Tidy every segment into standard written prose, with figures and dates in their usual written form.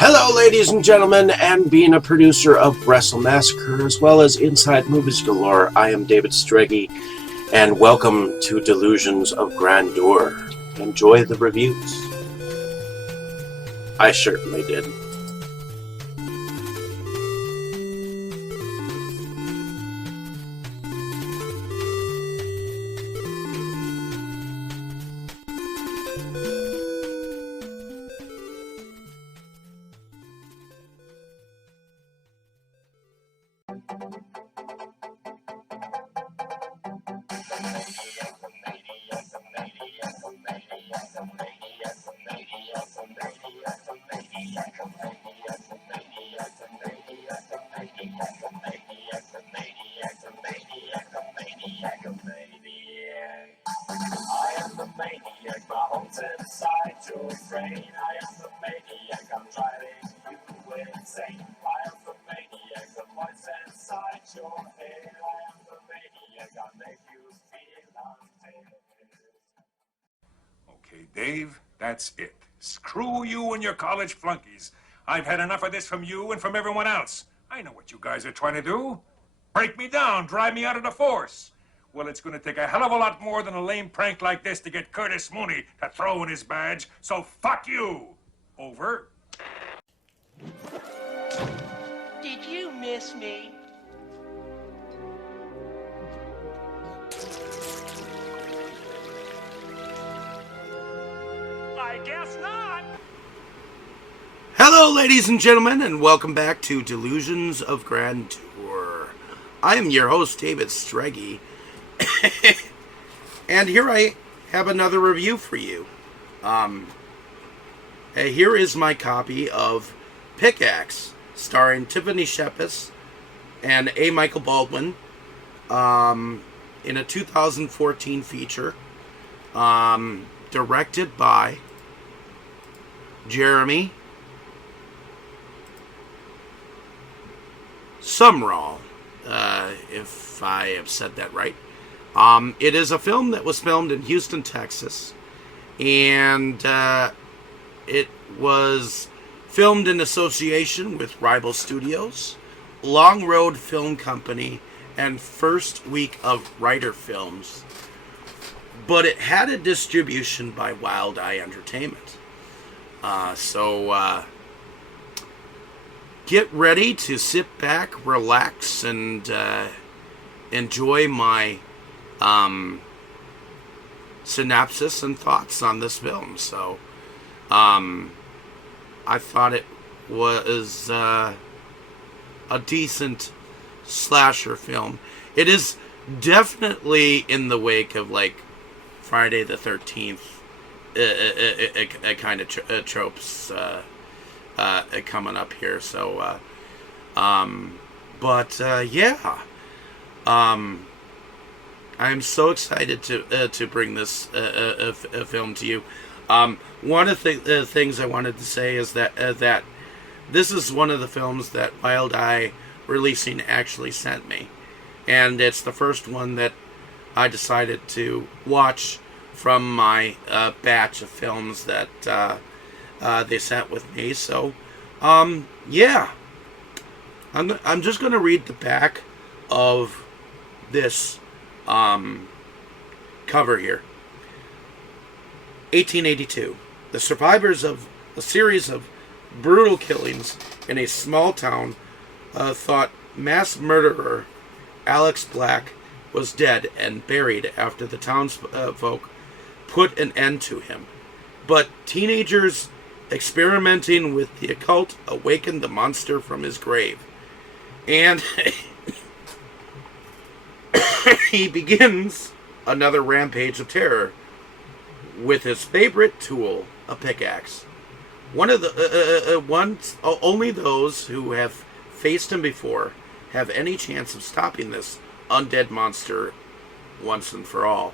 Hello, ladies and gentlemen, and being a producer of Wrestle Massacre as well as Inside Movies Galore, I am David Streggy, and welcome to Delusions of Grandeur. Enjoy the reviews. I certainly did. Okay, Dave, that's it. Screw you and your college flunkies. I've had enough of this from you and from everyone else. I know what you guys are trying to do. Break me down, drive me out of the force. Well, it's going to take a hell of a lot more than a lame prank like this to get Curtis Mooney to throw in his badge, so fuck you. Over. Did you miss me? I guess not. Hello, ladies and gentlemen, and welcome back to Delusions of Grandeur. I am your host, David Streggy, and here I have another review for you. Here is my copy of Pickaxe, starring Tiffany Shepis and A. Michael Baldwin, in a 2014 feature, directed by Jeremy Sumrall, if I have said that right. It is a film that was filmed in Houston, Texas, and it was filmed in association with Rival Studios, Long Road Film Company, and First Week of Writer Films. But it had a distribution by Wild Eye Entertainment. So get ready to sit back, relax, and enjoy my synopsis and thoughts on this film. So I thought it was a decent slasher film. It is definitely in the wake of like Friday the 13th, a kind of tropes coming up here. So, yeah, I'm so excited to bring this film to you. One of the things I wanted to say is that that this is one of the films that Wild Eye Releasing actually sent me, and it's the first one that I decided to watch from my batch of films that they sent with me. So, yeah, I'm just gonna read the back of this cover here. 1882. The survivors of a series of brutal killings in a small town thought mass murderer Alex Black was dead and buried after the townsfolk put an end to him. But teenagers experimenting with the occult awakened the monster from his grave. And he begins another rampage of terror with his favorite tool, a pickaxe. Only those who have faced him before have any chance of stopping this undead monster once and for all.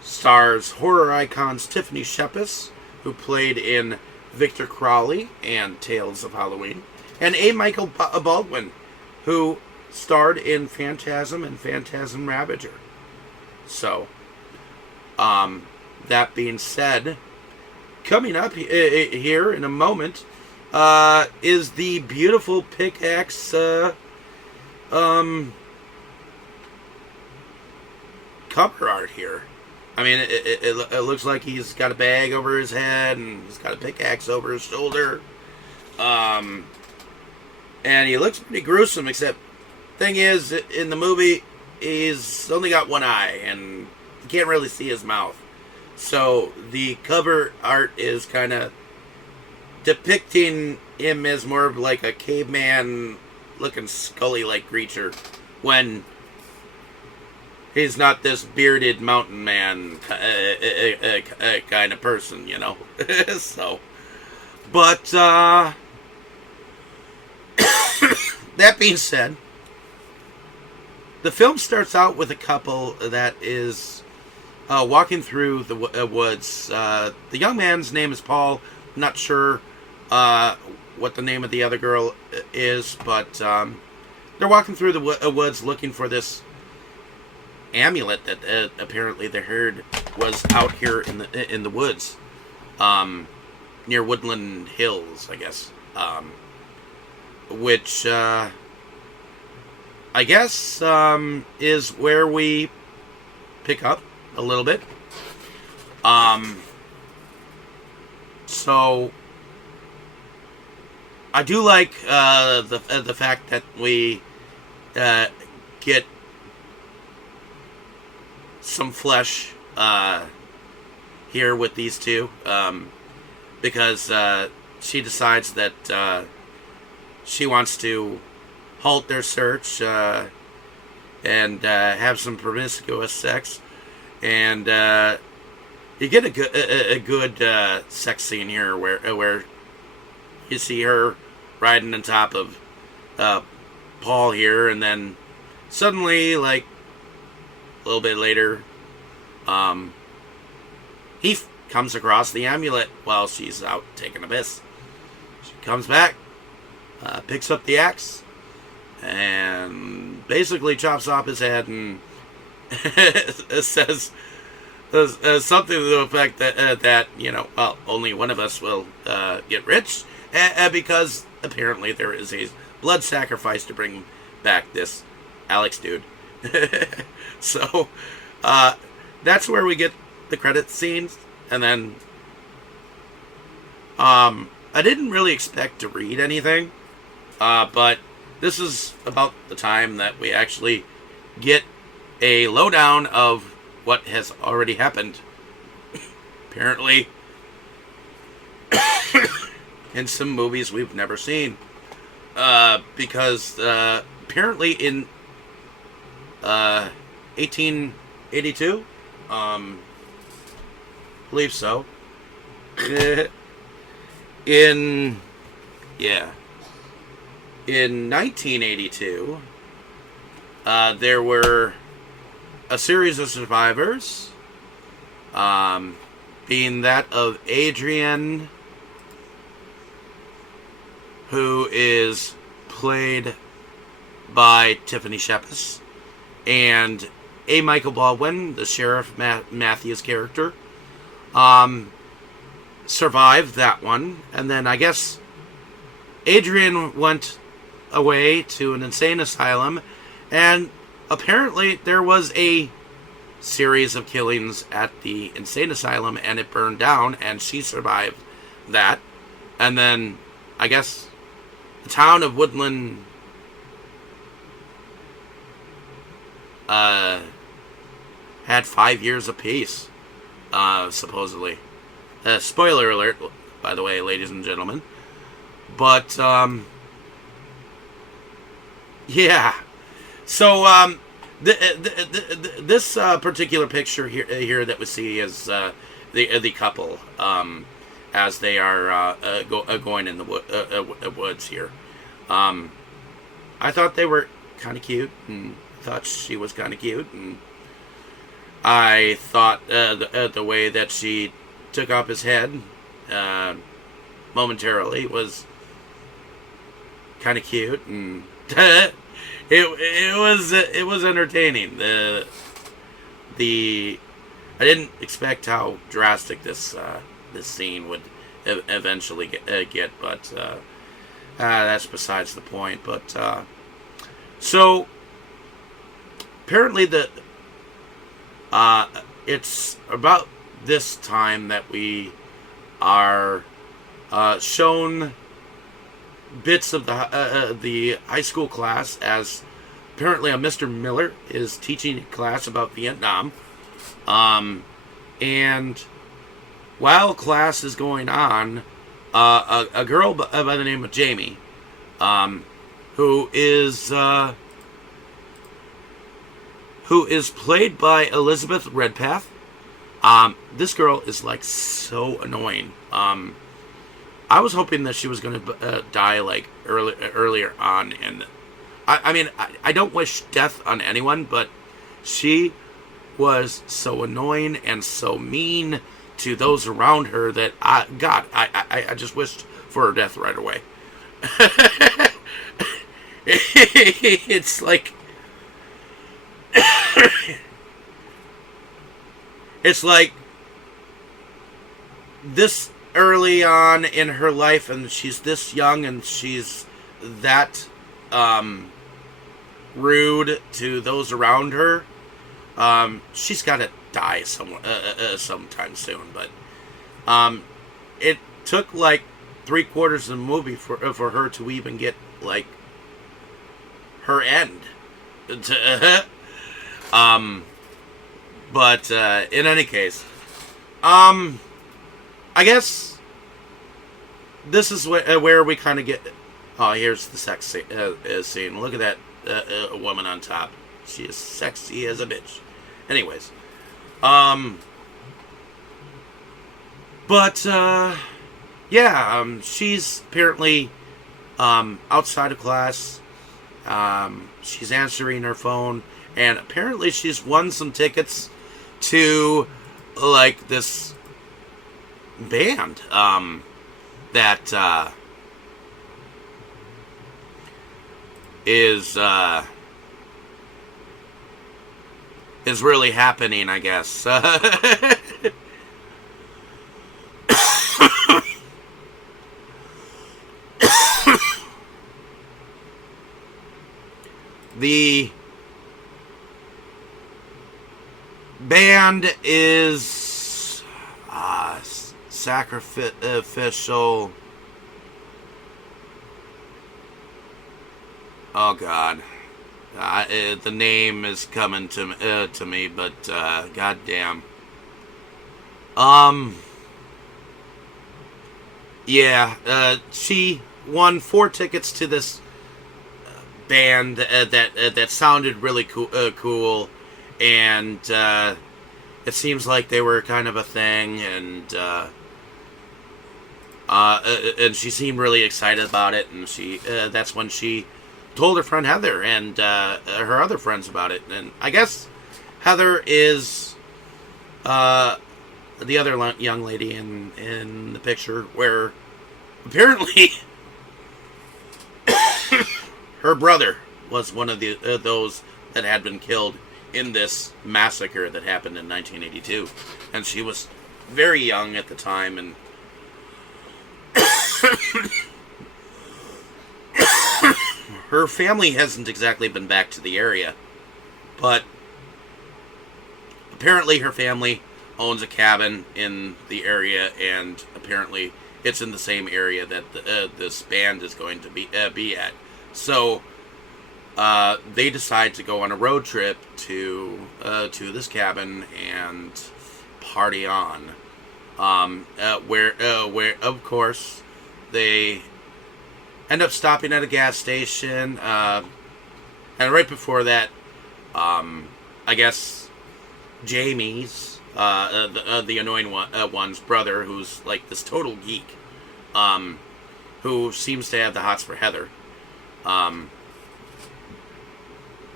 Stars horror icons Tiffany Shepis, who played in Victor Crowley and Tales of Halloween, and A. Michael Baldwin, who starred in Phantasm and Phantasm Ravager. So, that being said, coming up here in a moment is the beautiful Pickaxe cover art here. I mean, it looks like he's got a bag over his head and he's got a pickaxe over his shoulder. And he looks pretty gruesome, except thing is, in the movie, he's only got one eye and you can't really see his mouth. So the cover art is kind of depicting him as more of like a caveman looking Scully-like creature when he's not this bearded mountain man kind of person, you know. So, but that being said, the film starts out with a couple that is walking through the woods. The young man's name is Paul. I'm not sure what the name of the other girl is, but they're walking through the woods looking for this amulet that apparently they heard was out here in the woods, near Woodland Hills, I guess, which I guess is where we pick up a little bit. So I do like the fact that we get some flesh here with these two, because she decides that she wants to halt their search and have some promiscuous sex, and you get a good sex scene here where you see her riding on top of Paul here, and then suddenly, like a little bit later, he comes across the amulet while she's out taking a piss. She comes back, picks up the axe, and basically chops off his head and says something to the effect that you know, well, only one of us will get rich, because apparently there is a blood sacrifice to bring back this Alex dude. So that's where we get the credit scenes, and then I didn't really expect to read anything, but this is about the time that we actually get a lowdown of what has already happened. Apparently, in some movies we've never seen, because apparently in 1882, believe so. In 1982, there were a series of survivors, being that of Adrienne, who is played by Tiffany Shepis, and A. Michael Baldwin, the Sheriff Matthews character, survived that one. And then I guess Adrienne went away to an insane asylum, and apparently there was a series of killings at the insane asylum, and it burned down, and she survived that. And then I guess the town of Woodland had 5 years of peace, supposedly. Spoiler alert, by the way, ladies and gentlemen. But yeah. So this particular picture here that we see is the couple, as they are going in the woods here. I thought they were kind of cute, and thought she was kind of cute, and I thought the way that she took off his head momentarily was kind of cute, and it was entertaining. The I didn't expect how drastic this this scene would eventually get, but that's besides the point. But so apparently it's about this time that we are shown bits of the high school class, as apparently a Mr. Miller is teaching a class about Vietnam. And while class is going on, a girl by the name of Jamie, who is played by Elizabeth Redpath. This girl is like so annoying. I was hoping that she was going to die like earlier on, and I mean I don't wish death on anyone, but she was so annoying and so mean to those around her that I just wished for her death right away. It's like it's like this early on in her life, and she's this young, and she's that rude to those around her. She's got to die sometime soon. But it took like 3/4 of the movie for her to even get like her end. But in any case, I guess this is where we kind of get. Oh, here's the sex scene. Look at that woman on top. She is sexy as a bitch. Anyways, but yeah, she's apparently outside of class. She's answering her phone, and apparently she's won some tickets to like this band that is really happening, I guess. The band is sacrificial. Oh God, the name is coming to me, but goddamn. Yeah, she won 4 tickets to this band that sounded really cool, and it seems like they were kind of a thing, and she seemed really excited about it, and she that's when she told her friend Heather and her other friends about it. And I guess Heather is the other young lady in the picture, where apparently her brother was one of those that had been killed in this massacre that happened in 1982, and she was very young at the time, and her family hasn't exactly been back to the area, but apparently her family owns a cabin in the area, and apparently it's in the same area that this band is going to be at. So they decide to go on a road trip to this cabin and party on. Where of course they end up stopping at a gas station, and right before that, I guess Jamie's the annoying one's brother, who's like this total geek, who seems to have the hots for Heather.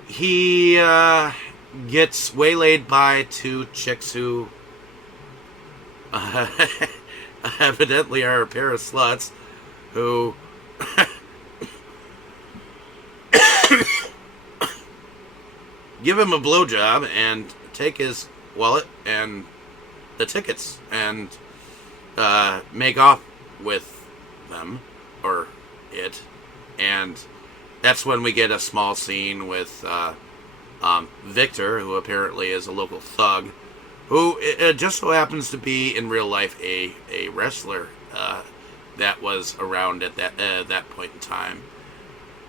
He gets waylaid by 2 chicks who evidently are a pair of sluts who give him a blowjob and take his wallet and the tickets, and make off with them, or it, and that's when we get a small scene with Victor, who apparently is a local thug, who just so happens to be in real life a wrestler that was around at that point in time.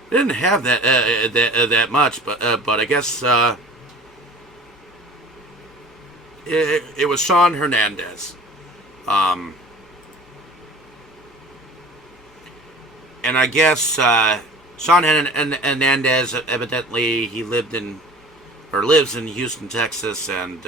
Didn't have that much, but I guess it was Sean Hernandez. And I guess Sean Hernandez, evidently he lives in Houston, Texas, and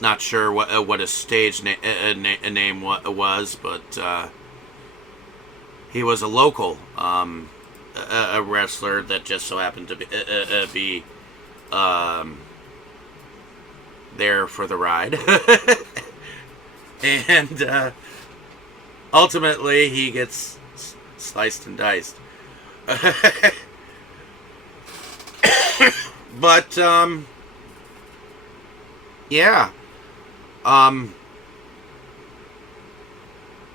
not sure what his stage name was, but he was a local a wrestler that just so happened to be there for the ride. And ultimately he gets sliced and diced. But yeah,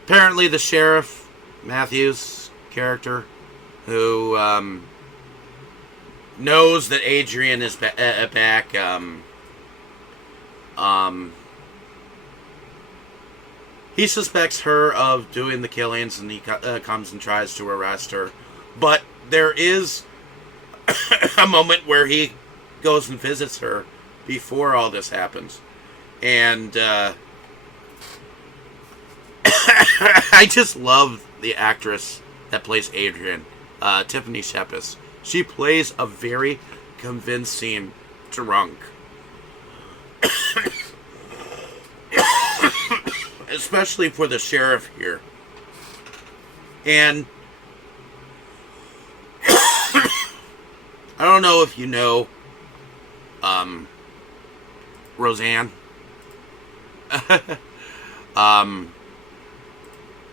apparently the sheriff Matthews character, who knows that Adrian is back, he suspects her of doing the killings, and he comes and tries to arrest her. But there is a moment where he goes and visits her before all this happens. And I just love the actress that plays Adrian, Tiffany Shepis. She plays a very convincing drunk. Especially for the sheriff here. And I don't know if you know Roseanne.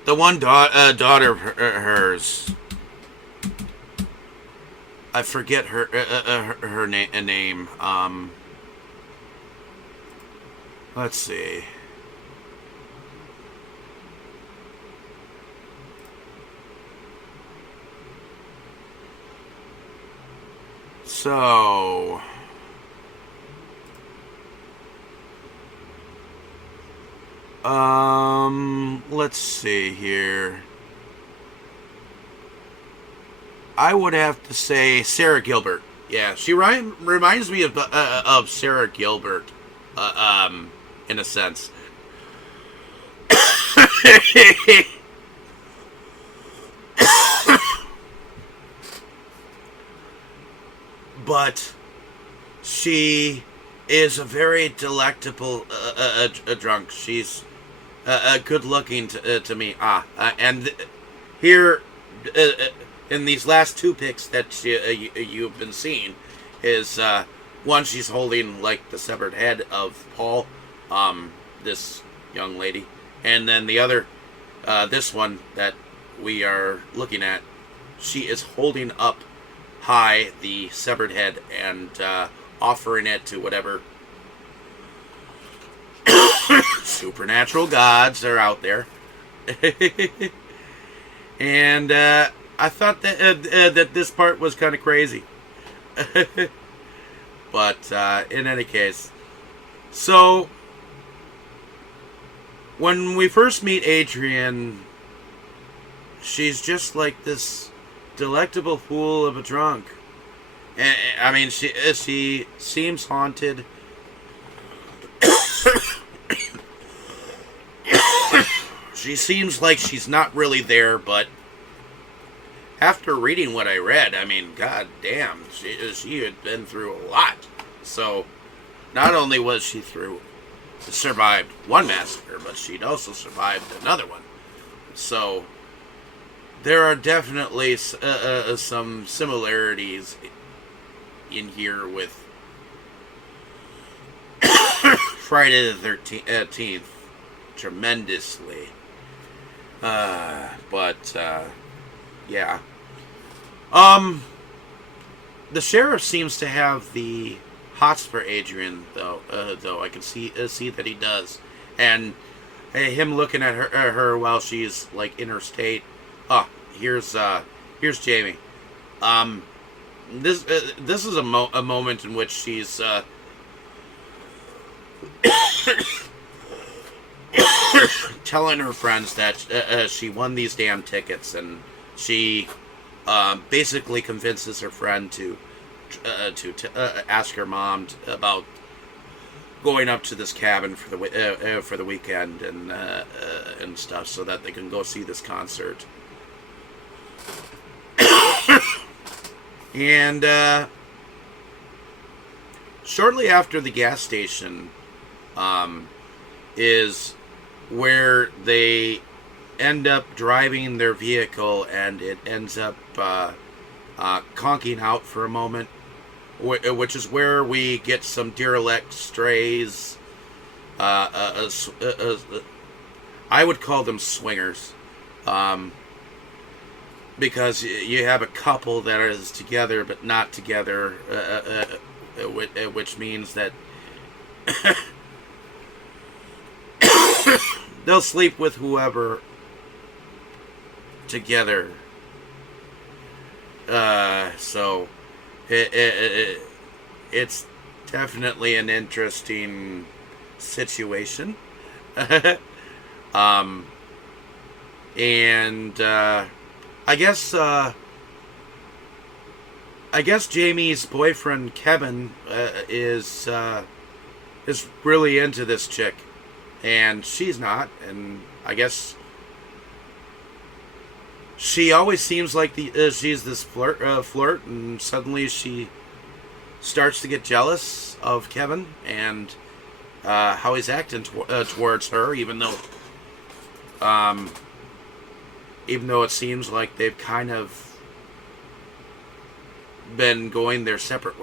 The one daughter of hers, I forget her name. Let's see. So, let's see here. I would have to say Sarah Gilbert. Yeah, she reminds me of Sarah Gilbert, in a sense. But she is a very delectable drunk. She's good looking to me. And here in these last two pics that you've been seeing is one, she's holding like the severed head of Paul, this young lady, and then the other, this one that we are looking at, she is holding up high the severed head and offering it to whatever supernatural gods are out there. And I thought that this part was kind of crazy. But in any case, so when we first meet Adrian, she's just like this delectable fool of a drunk. I mean, she seems haunted. She seems like she's not really there, but after reading what I read, I mean, god damn, she had been through a lot. So, not only was she survived one massacre, but she'd also survived another one. So, there are definitely some similarities in here with Friday the 13th, tremendously. But yeah. The sheriff seems to have the hots for Adrian, though I can see that he does, and him looking at her while she's like in her state. Oh, here's Jamie. This is a moment in which she's telling her friends that she won these damn tickets, and she basically convinces her friend to ask her mom about going up to this cabin for the weekend and stuff, so that they can go see this concert. And shortly after the gas station is where they end up driving their vehicle, and it ends up conking out for a moment, which is where we get some derelict strays. I would call them swingers, because you have a couple that is together but not together, which means that they'll sleep with whoever together. So it's definitely an interesting situation. And I guess Jamie's boyfriend Kevin is really into this chick, and she's not. And I guess she always seems like she's this flirt, and suddenly she starts to get jealous of Kevin and how he's acting towards her, even though it seems like they've kind of been going their separate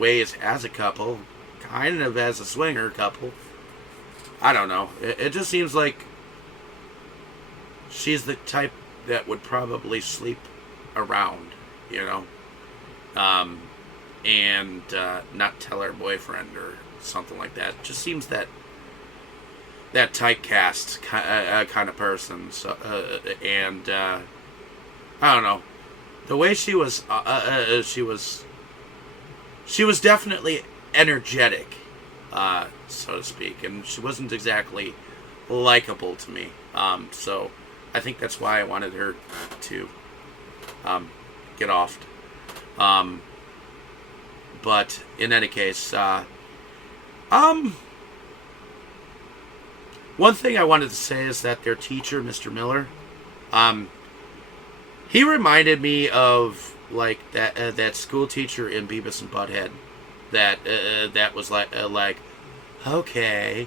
ways as a couple, kind of as a swinger couple. I don't know. It just seems like she's the type that would probably sleep around, and not tell her boyfriend or something like that. Just seems that typecast kind of person. So, and I don't know. The way she was definitely energetic, so to speak, and she wasn't exactly likable to me. So I think that's why I wanted her to get offed. But in any case, one thing I wanted to say is that their teacher, Mr. Miller, he reminded me of like that school teacher in Beavis and Butthead, that was like okay,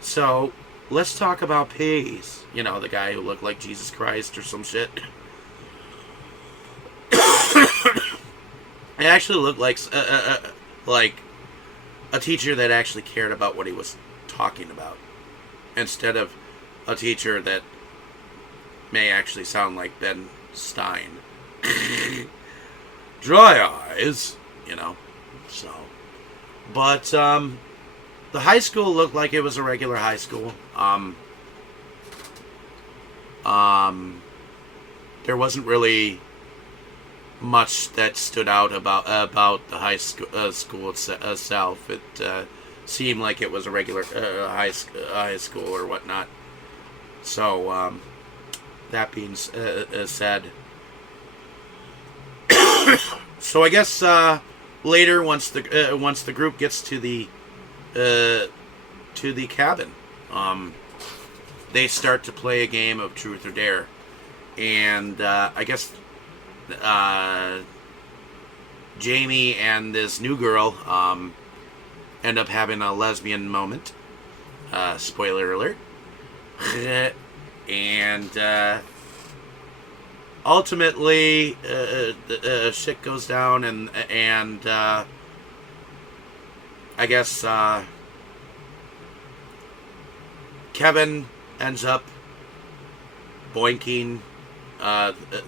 so let's talk about peas. The guy who looked like Jesus Christ or some shit. It actually looked like a teacher that actually cared about what he was talking about, instead of a teacher that may actually sound like Ben Stein. Dry eyes, so. But the high school looked like it was a regular high school. There wasn't really much that stood out about the high school itself. It seemed like it was a regular high school or whatnot. So that being said, so I guess later, once the group gets to the cabin, they start to play a game of Truth or Dare, and I guess Jamie and this new girl end up having a lesbian moment. Spoiler alert. And ultimately, shit goes down, and I guess Kevin ends up boinking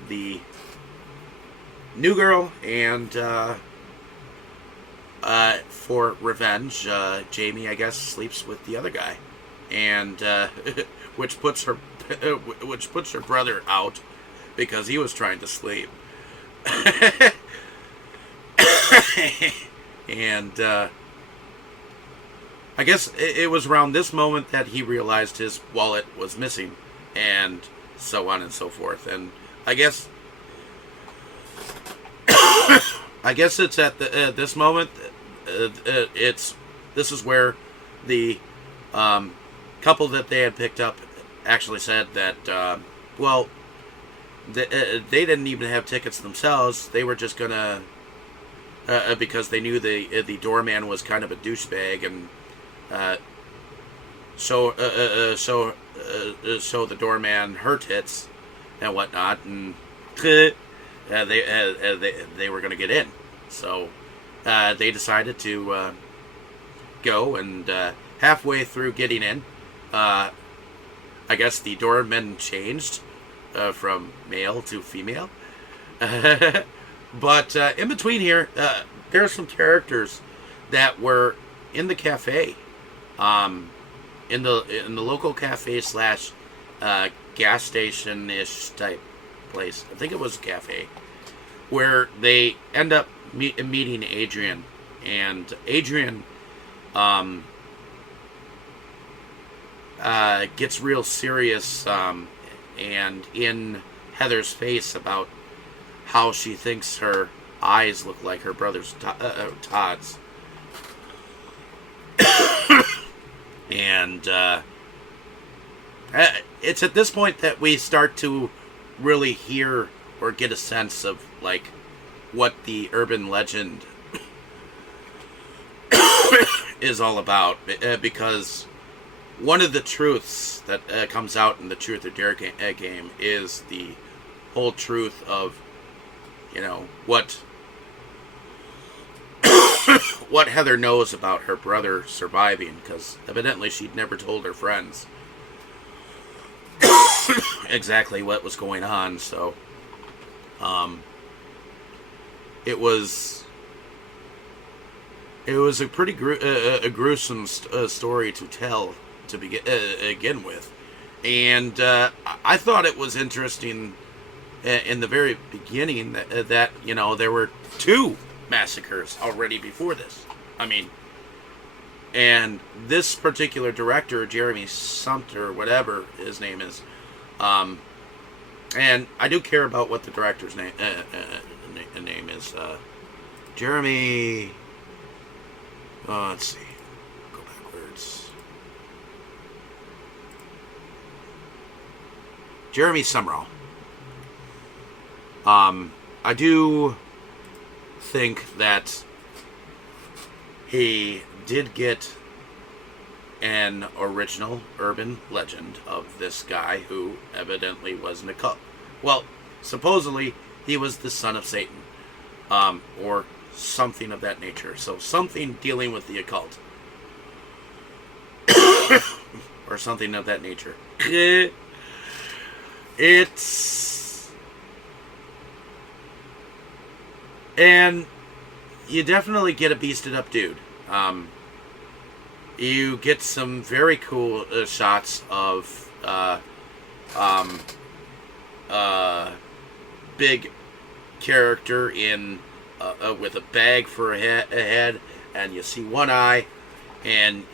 the new girl, and for revenge, Jamie, I guess, sleeps with the other guy, and which puts her brother out because he was trying to sleep. And I guess it was around this moment that he realized his wallet was missing, and so on and so forth. And I guess it's at this moment. This is where the couple that they had picked up actually said that they didn't even have tickets themselves. They were just gonna because they knew the doorman was kind of a douchebag, and so the doorman her tits and whatnot, and they were going to get in. So they decided to go, and halfway through getting in, I guess the doorman changed from male to female. But in between here, there are some characters that were in the cafe, in the local cafe slash gas station ish type place. I think it was a cafe where they end up meeting Adrian, and Adrian gets real serious and in Heather's face about how she thinks her eyes look like her brother's Todd's. And it's at this point that we start to really hear or get a sense of like what the urban legend is all about, because one of the truths that comes out in the Truth or Dare game is the whole truth of, you know, what Heather knows about her brother surviving, because evidently she'd never told her friends exactly what was going on. So it was a pretty gruesome story to tell to begin with, and I thought it was interesting in the very beginning that you know, there were 2 massacres already before this. I mean, and this particular director, Jeremy Sumter, whatever his name is, and I do care about what the director's name is. Jeremy. Let's see. Go backwards. Jeremy Sumrall. I do think that he did get an original urban legend of this guy who evidently was an occult. Well, supposedly he was the son of Satan, or something of that nature. So something dealing with the occult, or something of that nature. And you definitely get a beasted up dude. You get some very cool shots of big character in with a bag for a head, and you see one eye, and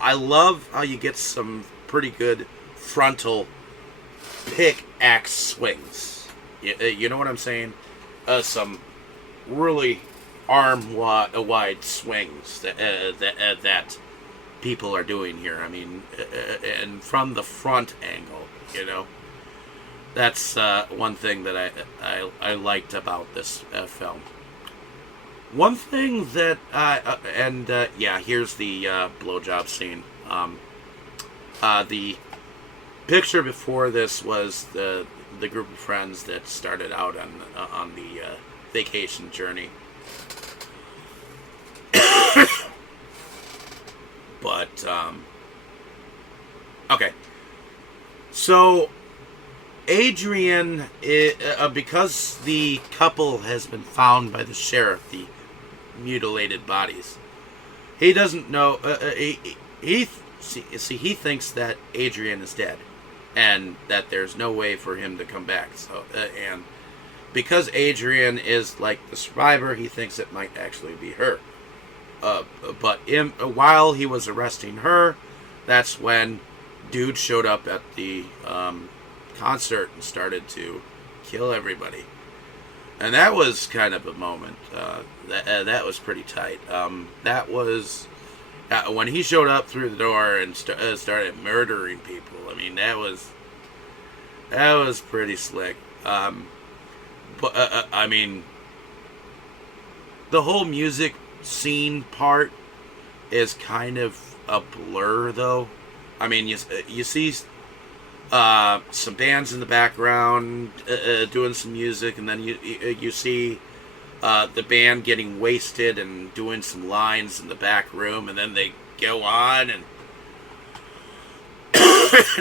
I love how you get some pretty good frontal pickaxe swings. You know what I'm saying? Some really arm-wide swings that people are doing here. I mean, and from the front angle, you know. That's one thing that I liked about this film. One thing that here's the blowjob scene. The picture before this was the group of friends that started out on the vacation journey. But okay, so Adrian, because the couple has been found by the sheriff, mutilated bodies. He doesn't know. He thinks that Adrian is dead, and that there's no way for him to come back. So and because Adrian is like the survivor, he thinks it might actually be her. But while he was arresting her, that's when dude showed up at the concert and started to kill everybody. And that was kind of a moment. That was pretty tight. That was when he showed up through the door and started murdering people. I mean, that was pretty slick. But I mean, the whole music scene part is kind of a blur, though. I mean, you see some bands in the background doing some music, and then you see the band getting wasted and doing some lines in the back room, and then they go on and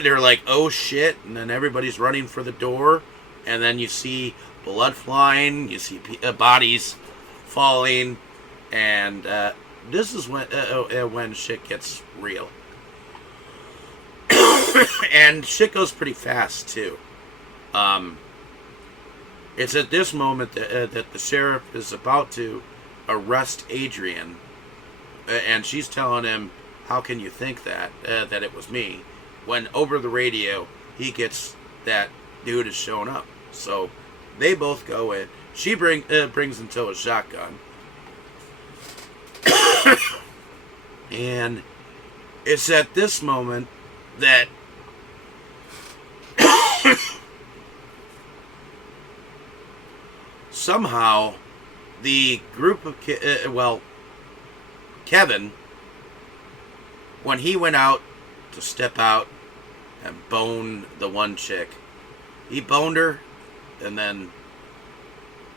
they're like, oh shit, and then everybody's running for the door, and then you see blood flying, you see bodies falling, and this is when shit gets real. And shit goes pretty fast too. It's at this moment that the sheriff is about to arrest Adrian, and she's telling him, "How can you think that it was me?" When over the radio he gets that dude has shown up. So they both go in. She brings him to a shotgun, and it's at this moment that somehow the group of Kevin, when he went out to step out and bone the one chick, he boned her, and then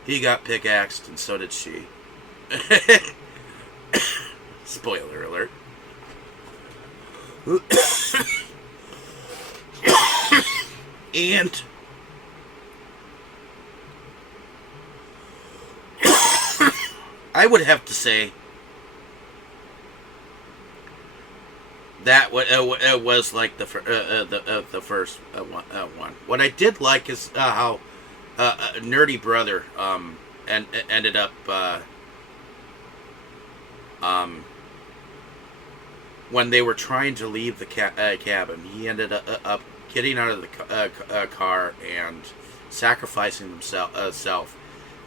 he got pickaxed, and so did she. Spoiler alert. And I would have to say that was like the first one. What I did like is how Nerdy Brother ended up when they were trying to leave the cabin. He ended up getting out of the car and sacrificing himself.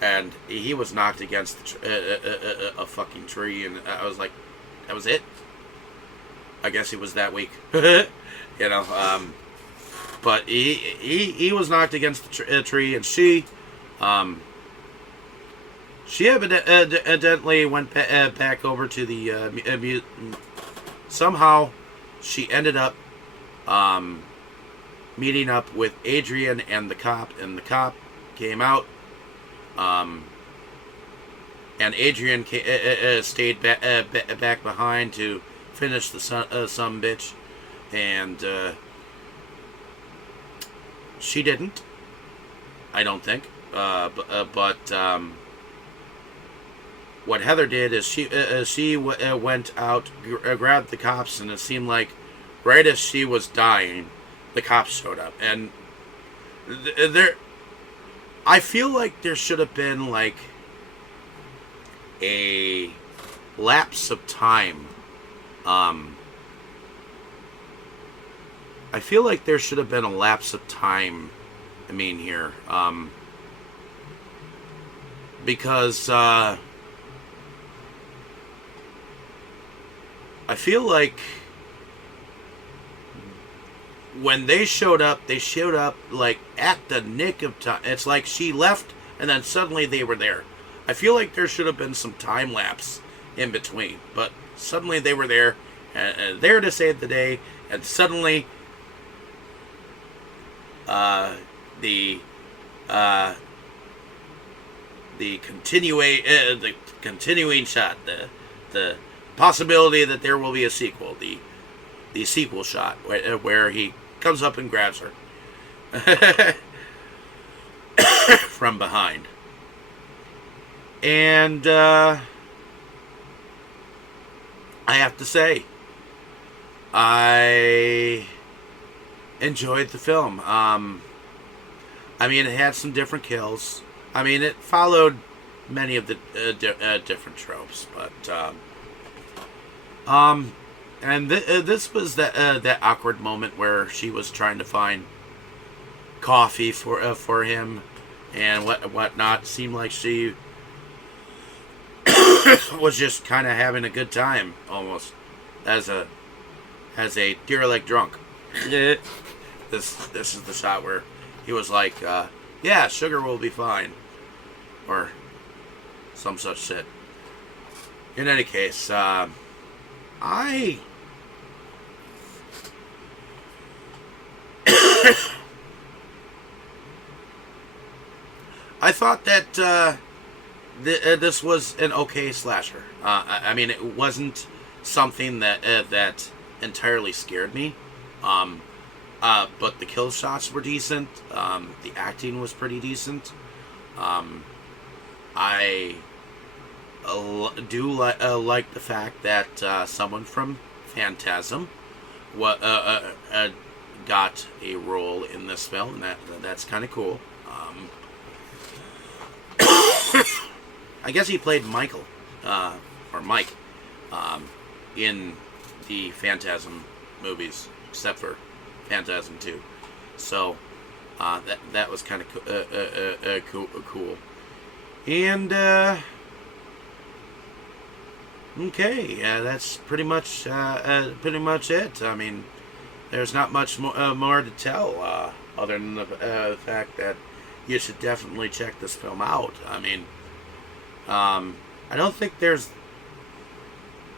And he was knocked against a fucking tree, and I was like, that was it? I guess he was that weak. You know, but he was knocked against the tree, and she evidently went back over to the somehow she ended up meeting up with Adrian and the cop came out. And Adrian stayed back behind to finish the some bitch, and she didn't. I don't think. But what Heather did is she went out, grabbed the cops, and it seemed like right as she was dying, the cops showed up, and I feel like there should have been like a lapse of time. I feel like there should have been a lapse of time. I mean, here, because I feel like when they showed up like at the nick of time. It's like she left and then suddenly they were there. I feel like there should have been some time lapse in between, but suddenly they were there, there to save the day, and suddenly the continuing shot, the possibility that there will be a sequel, the sequel shot where he comes up and grabs her from behind. And I have to say, I enjoyed the film. I mean, it had some different kills. I mean, it followed many of the different tropes, but and this was that awkward moment where she was trying to find coffee for him and whatnot. Seemed like she was just kind of having a good time, almost as a derelict drunk. This is the shot where he was like, "Yeah, sugar will be fine," or some such shit. In any case, I I thought that this was an okay slasher. I mean, it wasn't something that entirely scared me. Um, but the kill shots were decent. The acting was pretty decent. Um, I do like the fact that someone from Phantasm got a role in this film, and that's kind of cool. I guess he played Michael, or Mike, in the Phantasm movies, except for Phantasm 2. So, that was kind of cool. And, okay, that's pretty much it. I mean, there's not much more to tell, other than the fact that you should definitely check this film out. I mean, I don't think there's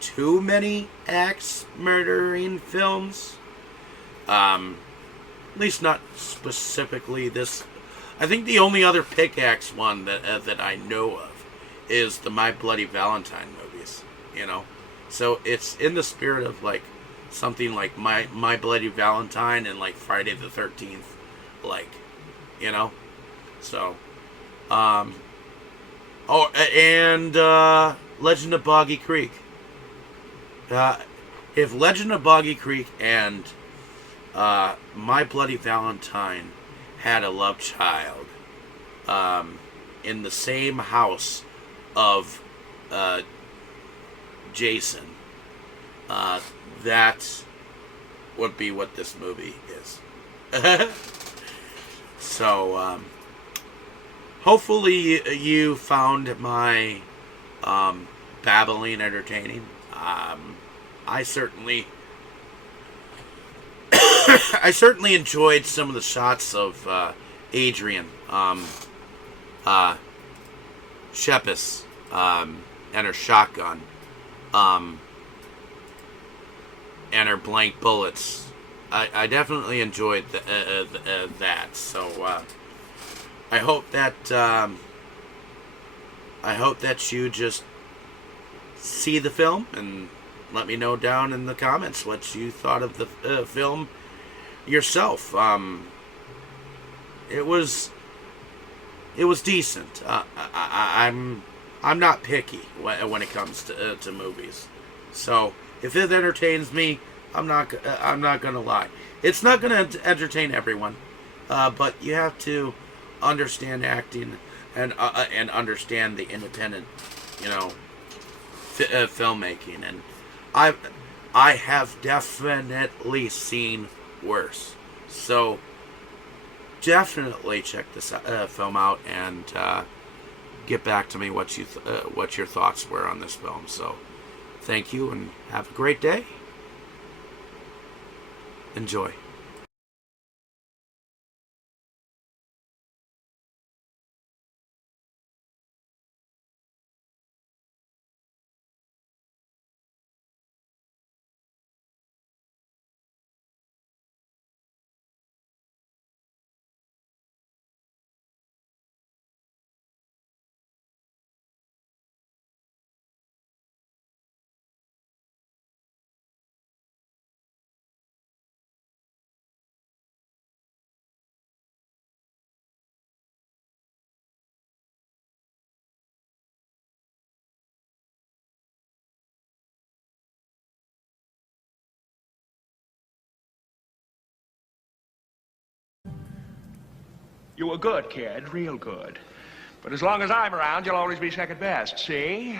too many axe murdering films. At least not specifically this. I think the only other Pickaxe one that I know of is the My Bloody Valentine movies. You know, so it's in the spirit of like something like My Bloody Valentine and like Friday the 13th, like, you know. So, oh, and Legend of Boggy Creek. If Legend of Boggy Creek and My Bloody Valentine had a love child in the same house of Jason, that would be what this movie is. So, hopefully you found my babbling entertaining. I certainly I certainly enjoyed some of the shots of Adrian Shepis and her shotgun and her blank bullets. I definitely enjoyed that. So I hope that you just see the film and let me know down in the comments what you thought of the film yourself. It was decent. I'm not picky when it comes to movies. So if it entertains me, I'm not gonna lie. It's not gonna entertain everyone, but you have to understand acting and understand the independent, you know, filmmaking. And I have definitely seen worse. So definitely check this film out and get back to me what your thoughts were on this film. So thank you and have a great day. Enjoy. You were good, kid, real good. But as long as I'm around, you'll always be second best, see?